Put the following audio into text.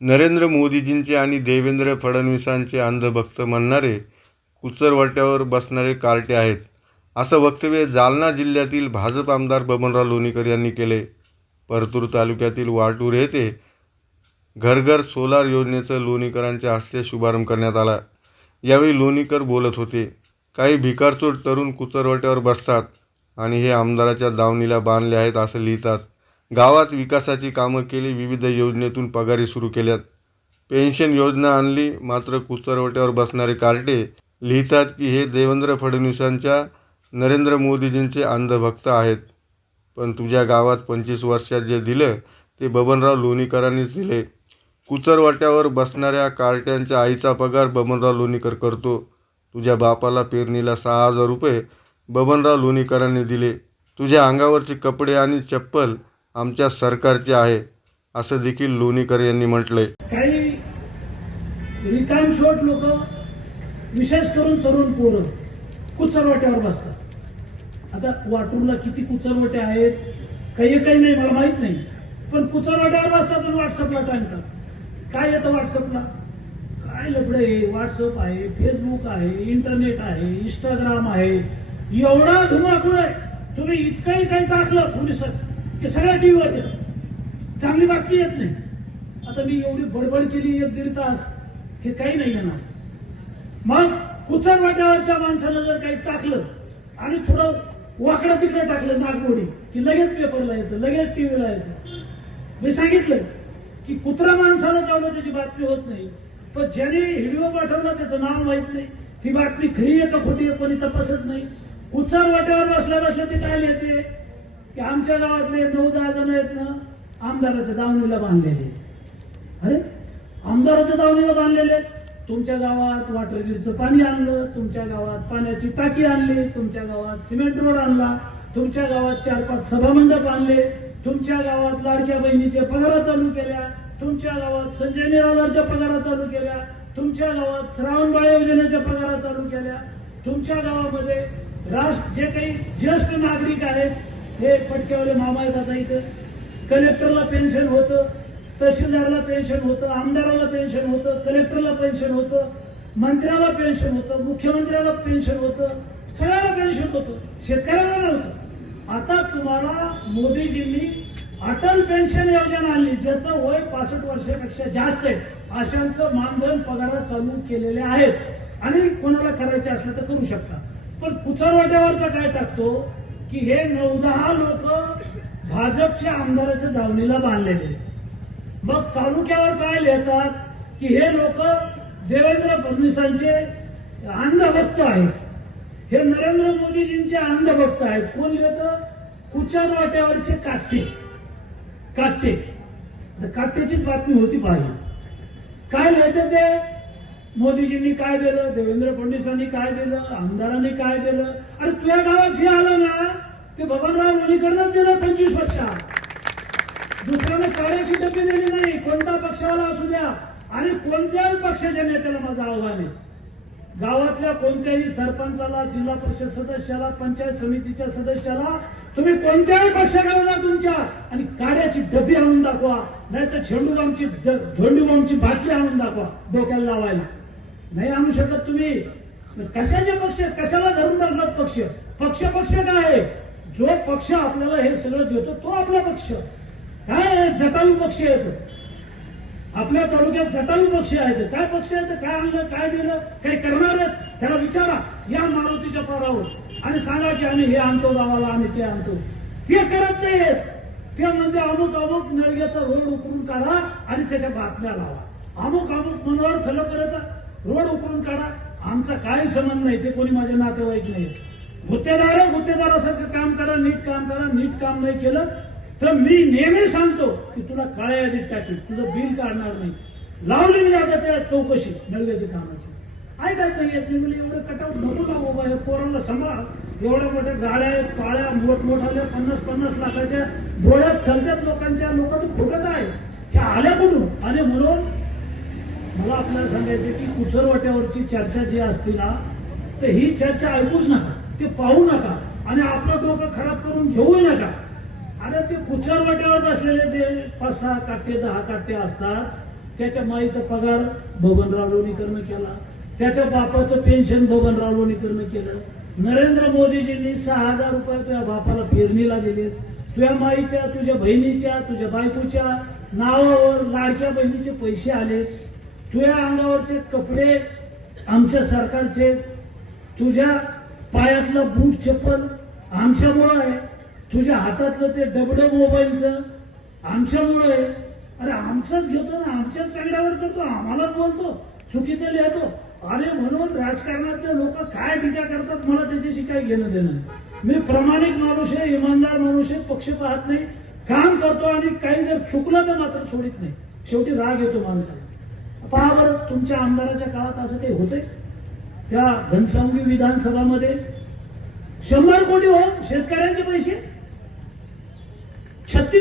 नरेंद्र मोदीजींचे आणि देवेंद्र फडणवीसांचे अंधभक्त म्हणणारे कुचरवट्यावर बसणारे कार्टे आहेत असं वक्तव्य जालना जिल्ह्यातील भाजप आमदार बबनराव लोणीकर यांनी केले. परतूर तालुक्यातील वाटूर येथे घरघर सोलार योजनेचं लोणीकरांच्या हस्ते शुभारंभ करण्यात आला. यावेळी लोणीकर बोलत होते काही भिकारचोट तरुण कुचरवट्यावर बसतात आणि हे आमदाराच्या दावणीला बांधले आहेत असं लिहितात. गावात विकासाची कामं केली विविध योजनेतून पगारी सुरू केल्यात. पेन्शन योजना आणली मात्र कुचरवट्यावर बसणारे कार्टे लिहितात की हे देवेंद्र फडणवीसांच्या नरेंद्र मोदीजींचे अंधभक्त आहेत. पण तुझ्या गावात पंचवीस वर्षात जे दिलं ते बबनराव लोणीकरांनीच दिले. कुचरवाट्यावर बसणाऱ्या कार्ट्यांच्या आईचा पगार बबनराव लोणीकर करतो. तुझ्या बापाला पेरणीला सहा हजार रुपये बबनराव लोणीकरांनी दिले. तुझ्या अंगावरचे कपडे आणि चप्पल आमच्या सरकारचे आहे असं देखील लोणीकर यांनी म्हटलंय. काही रिकामशोट लोक विशेष करून तरुण पोरं कुचरवट्यावर बसतात. आता वाटूरला किती कुचरवटे आहेत काही काही नाही मला माहीत नाही. पण कुचरवट्यावर बसतात आणि व्हॉट्सअपला टाकतात. काय येतं व्हॉट्सअपला? काय लफडं आहे? व्हॉट्सअप आहे फेसबुक आहे इंटरनेट आहे इंस्टाग्राम आहे. एवढा धुमाकूळ आहे. तुम्ही इतकंही काही टाकलं पोलिसात हे सगळ्या टीव्हीवर येतं चांगली बातमी येत नाही. आता मी एवढी बडबड केली एक दीड तास हे काही नाही येणार. मग कुचर वाट्यावरच्या माणसानं जर काही टाकलं आणि थोडं वाकडं तिकडं टाकलं नागमोडी की लगेच पेपरला येतं लगेच टीव्हीला येतं. मी सांगितलं की कुत्रा माणसानं चावलं त्याची बातमी होत नाही. पण ज्याने व्हिडिओ पाठवला त्याचं नाव माहीत नाही. ती बातमी खरी आहे का खोटी आहे कोणी तपासत नाही. कुचर वाट्यावर बसल्या बसल्या ते काय लिहिते? की आमच्या गावातले नऊ दहा जण आहेत ना आमदाराच्या दावणीला बांधलेले अरे आमदाराच्या दावणीला बांधलेले आहेत. तुमच्या गावात वॉटर ग्रीडचं पाणी आणलं तुमच्या गावात पाण्याची टाकी आणली तुमच्या गावात सिमेंट रोड आणला तुमच्या गावात चार पाच सभामंडप आणले तुमच्या गावात लाडक्या बहिणीच्या पगारा चालू केल्या तुमच्या गावात संजय निराधारच्या पगारा चालू केल्या तुमच्या गावात श्रावणबाळ योजनेच्या पगारा चालू केल्या तुमच्या गावामध्ये राष्ट्र जे काही ज्येष्ठ नागरिक आहेत हे पटकेवाले मामा आहेत आता इथं. कलेक्टरला पेन्शन होतं तहसीलदारला पेन्शन होतं आमदाराला पेन्शन होतं कलेक्टरला पेन्शन होतं मंत्र्याला पेन्शन होतं मुख्यमंत्र्याला पेन्शन होतं सगळ्याला पेन्शन होतं. शेतकऱ्याला नव्हतं आता तुम्हाला मोदीजींनी अटल पेन्शन योजना आणली ज्याचं वय पासष्ट वर्षापेक्षा जास्त आहे. अशांचं मानधन पगार चालू केलेले आहेत. आणि कोणाला करायचे असलं तर करू शकता. पण कुचरवाट्यावरचा काय टाकतो? की हे नऊ दहा लोक भाजपच्या आमदाराच्या धावणीला बांधलेले. आहेत. मग तालुक्यावर काय लिहितात की हे लोक देवेंद्र फडणवीसांचे अंधभक्त आहेत. हे नरेंद्र मोदीजींचे अंधभक्त आहेत. कोण लिहितं? कुचार वाट्यावरचे काटे काटे आता काट्याचीच बातमी होती पाहिजे काय लिहितं ते? मोदीजींनी काय दिलं? देवेंद्र फडणवीसांनी काय दिलं? आमदारांनी काय दिलं? आणि तुझ्या गावात जे आलं ना ते बबनराव लोणीकरनच दिलं पंचवीस वर्षात. दुसऱ्याने काळ्याची डबी दिली नाही. कोणता पक्षावाला असू द्या. आणि कोणत्याही पक्षाच्या नेत्याला माझं आव्हान आहे. गावातल्या कोणत्याही सरपंचाला जिल्हा परिषद सदस्याला पंचायत समितीच्या सदस्याला तुम्ही कोणत्याही पक्षाकडे तुमच्या आणि काड्याची डबी आणून दाखवा. नाही तर झेंडूबामची झेंडूबामची बाटली आणून दाखवा. डोक्याला लावायला. नाही आणू शकत तुम्ही. कशाचे पक्ष? कशाला धरून टाकलात पक्ष? पक्ष पक्ष काय? आहे जो पक्ष आपल्याला हे सगळं देतो तो आपला पक्ष. काय जटायू पक्ष येतो आपल्या तालुक्यात जटायू पक्ष आहेत. काय पक्ष आहेत? काय आणलं? काय दिलं? काही करणार आहेत? त्याला विचारा. या मारुतीच्या पारावर. आणि सांगा की आम्ही हे आणतो गावाला आम्ही ते आणतो. ते करत नाहीत ते म्हणजे अमुक अमुक नळग्याचा रोड उकरून काढा आणि त्याच्या बातम्या लावा. अमुक अमुक मनोहर खलपऱ्याचा रोड उकरून काढा. आमचा काही संबंध नाही. ते कोणी माझे नातेवाईक नाही. गुत्तेदार गुत्तेदारासारखं काम करा नीट काम करा नीट काम नाही केलं तर मी नेहमी सांगतो की तुला काळ्या यादीत टाकेल तुझं बिल काढणार नाही. लावली मी आता त्या चौकशी नळव्याच्या कामाची. ऐकत नाही येत नाही. म्हणजे एवढं कटाव नको ना बाबा? हे पोरांना सांभाळ. एवढ्या मोठ्या गाड्या आहेत काळ्या मोठमोठाल्या पन्नास पन्नास लाखाच्या डोळ्यात सलत्यात लोकांच्या लोकांचं फुटत आहे. हे आल्या कुठून? आणि म्हणून मला आपल्याला सांगायचं की कुचरवाट्यावरची चर्चा जी असते ना तर ही चर्चा ऐकूच नका ते पाहू नका आणि आपलं डोकं खराब करून घेऊ नका. अरे ते कुचरवाट्यावर बसलेले ते पाच सहा काटे दहा काटे असतात त्याच्या माईचा पगार बबनराव लोणीकरनं केला. त्याच्या बापाचं पेन्शन बबनराव लोणीकरनं केलं. नरेंद्र मोदीजींनी सहा हजार रुपये तुझ्या बापाला पेरणीला दिले तुझ्या माईच्या तुझ्या बहिणीच्या तुझ्या बायकोच्या नावावर लाडक्या बहिणीचे पैसे आले तुझ्या अंगावरचे कपडे आमच्या सरकारचे तुझ्या पायातलं बूट चप्पल आमच्यामुळं आहे तुझ्या हातातलं ते डबडं मोबाईलचं आमच्यामुळं आहे. अरे आमचंच घेतो ना आमच्याच कागदावर करतो आम्हालाच बोलतो चुकीचं लिहितो. अरे म्हणून राजकारणातले लोक काय टीका करतात मला त्याच्याशी काही घेणं देणं नाही. मी प्रामाणिक माणूस आहे इमानदार माणूस आहे पक्ष पाहत नाही. काम करतो आणि काही जर चुकलं तर मात्र सोडित नाही. शेवटी राग येतो माणसाला. पहा बरं तुमच्या आमदाराच्या काळात असं काही होते त्या घनसावंगी विधानसभामध्ये शंभर कोटी हो शेतकऱ्यांचे पैसे छत्तीस